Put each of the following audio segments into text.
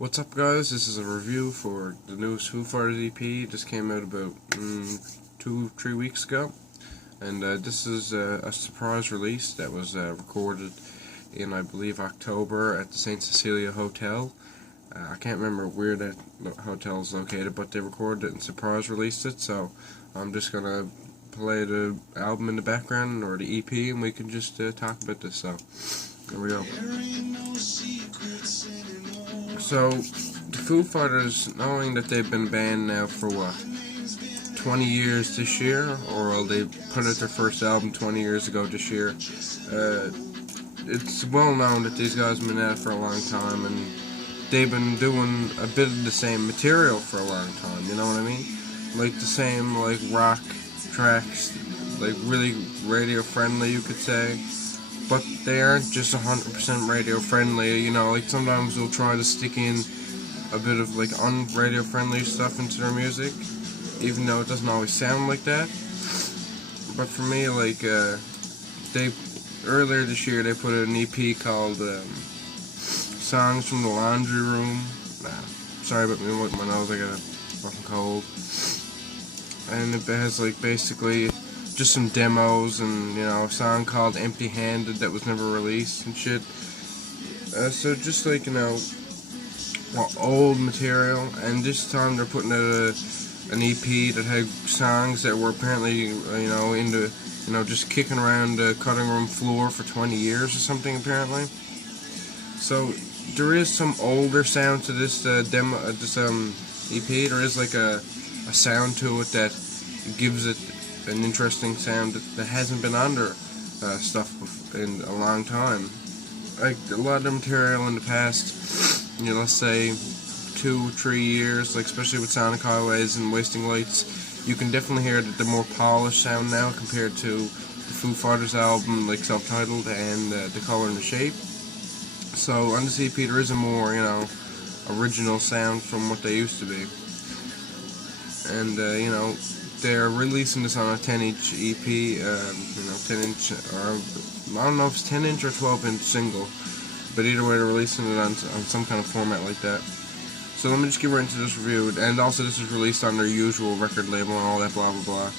What's up, guys? This is a review for the newest Foo Fighters EP. Just came out about 2-3 weeks ago, and this is a surprise release that was recorded in, I believe, October at the St. Cecilia Hotel. I can't remember where that hotel is located, but they recorded it and surprise released it, so I'm just gonna play the album in the background, or the EP, and we can just talk about this. So here we go. So, the Foo Fighters, knowing that they've been banned now for 20 years this year, or they put out their first album 20 years ago this year, it's well known that these guys have been at it for a long time, and they've been doing a bit of the same material for a long time, you know what I mean? Like the same, like, rock tracks, like really radio friendly, you could say. But they aren't just 100% radio friendly, you know, like sometimes they'll try to stick in a bit of like un-radio friendly stuff into their music, even though it doesn't always sound like that. But for me, like, earlier this year they put out an EP called Songs from the Laundry Room. Sorry about me with my nose, I got a fucking cold. And it has like basically just some demos and, you know, a song called Empty Handed that was never released and shit. So just like, you know, old material, and this time they're putting out an EP that had songs that were apparently, you know, into, you know, just kicking around the cutting room floor for 20 years or something apparently. So there is some older sound to this demo, this EP. There is like a sound to it that gives it an interesting sound that hasn't been under stuff in a long time. Like a lot of the material in the past, you know, let's say 2-3 years, like especially with Sonic Highways and Wasting Lights, you can definitely hear the more polished sound now compared to the Foo Fighters album, like self-titled, and The Color and the Shape. So on this EP there is a more, you know, original sound from what they used to be. And you know, they're releasing this on a 10-inch EP, you know, 10-inch, or I don't know if it's 10-inch or 12-inch single, but either way they're releasing it on some kind of format like that. So let me just get right into this review, and also this is released on their usual record label and all that blah blah blah.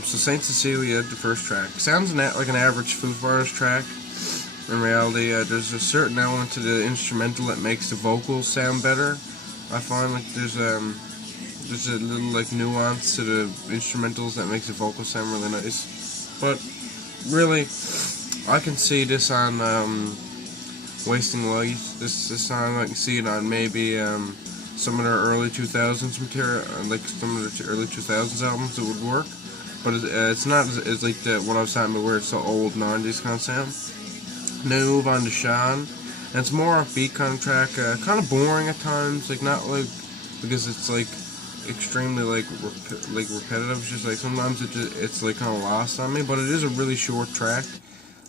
So St. Cecilia, the first track, sounds like an average Foo Fighters track. In reality, there's a certain element to the instrumental that makes the vocals sound better. I find like there's a little like nuance to the instrumentals that makes the vocals sound really nice. But really, I can see this on Wasting Light. This song, I can see it on maybe some of their early 2000s material, like some of the early 2000s albums. It would work, but it's not as like what I was talking about, where it's so old 90s kind of sound. And then we move on to Sean, and it's more upbeat kind of track, kind of boring at times, like not like because it's like extremely like repetitive. It's just like sometimes it's like kind of lost on me, but it is a really short track.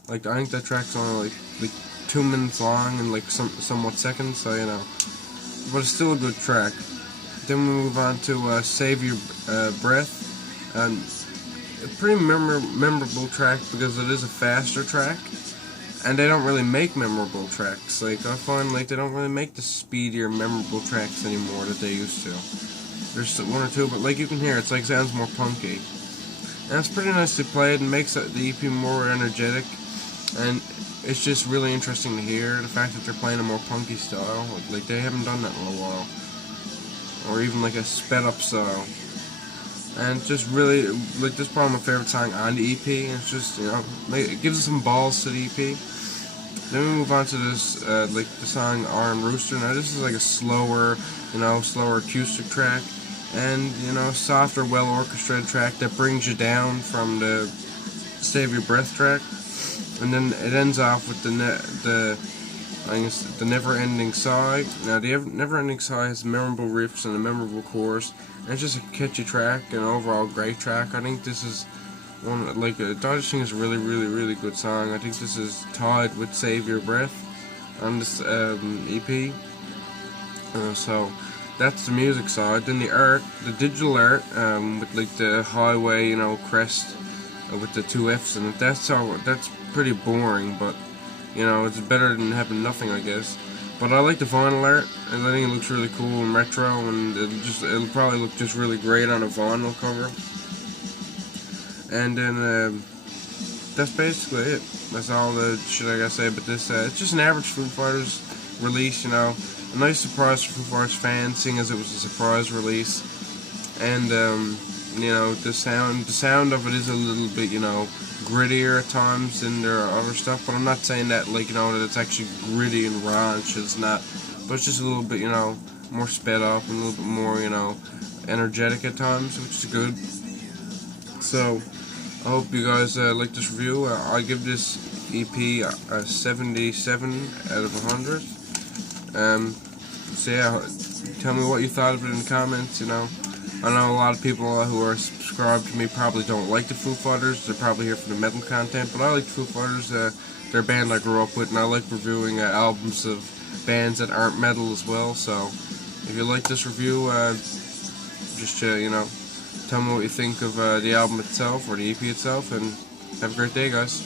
Like I think that track's only like 2 minutes long and like somewhat seconds, so you know, but it's still a good track. Then we move on to Save Your Breath, and a pretty memorable track because it is a faster track, and they don't really make memorable tracks. Like I find like they don't really make the speedier memorable tracks anymore that they used to. There's one or two, but like you can hear, it's like sounds more punky, and it's pretty nicely played and makes the EP more energetic. And it's just really interesting to hear the fact that they're playing a more punky style. Like they haven't done that in a while, or even like a sped up style. And just really, like, this is probably my favorite song on the EP. And it's just, you know, it gives us some balls to the EP. Then we move on to this, like the song Iron Rooster. Now this is like a slower acoustic track, and you know, softer, well orchestrated track that brings you down from the Save Your Breath track. And then it ends off with the Never Ending Sigh. Now the Never Ending Sigh has memorable riffs and a memorable chorus, and it's just a catchy track and an overall great track. I think this is one, like, I just think it's a really good song. I think this is tied with Save Your Breath on this EP. So that's the music side. Then the art, the digital art, with like the highway, you know, crest with the 2 F's in it. That's pretty boring, but you know, it's better than having nothing, I guess. But I like the vinyl art, and I think it looks really cool and retro, and it'll probably look just really great on a vinyl cover. And then that's basically it. That's all the shit I gotta say about this. It's just an average Foo Fighters release, you know. A nice surprise for Foo Fighters fans, seeing as it was a surprise release. And you know, the sound of it is a little bit, you know, grittier at times than their other stuff. But I'm not saying that, like, you know, that it's actually gritty and raunch. It's not. But it's just a little bit, you know, more sped up and a little bit more, you know, energetic at times, which is good. So I hope you guys like this review. I give this EP a 77 out of 100. So yeah, tell me what you thought of it in the comments, you know. I know a lot of people who are subscribed to me probably don't like the Foo Fighters. They're probably here for the metal content, but I like the Foo Fighters. They're a band I grew up with, and I like reviewing albums of bands that aren't metal as well. So if you like this review, just you know, tell me what you think of the album itself or the EP itself, and have a great day, guys.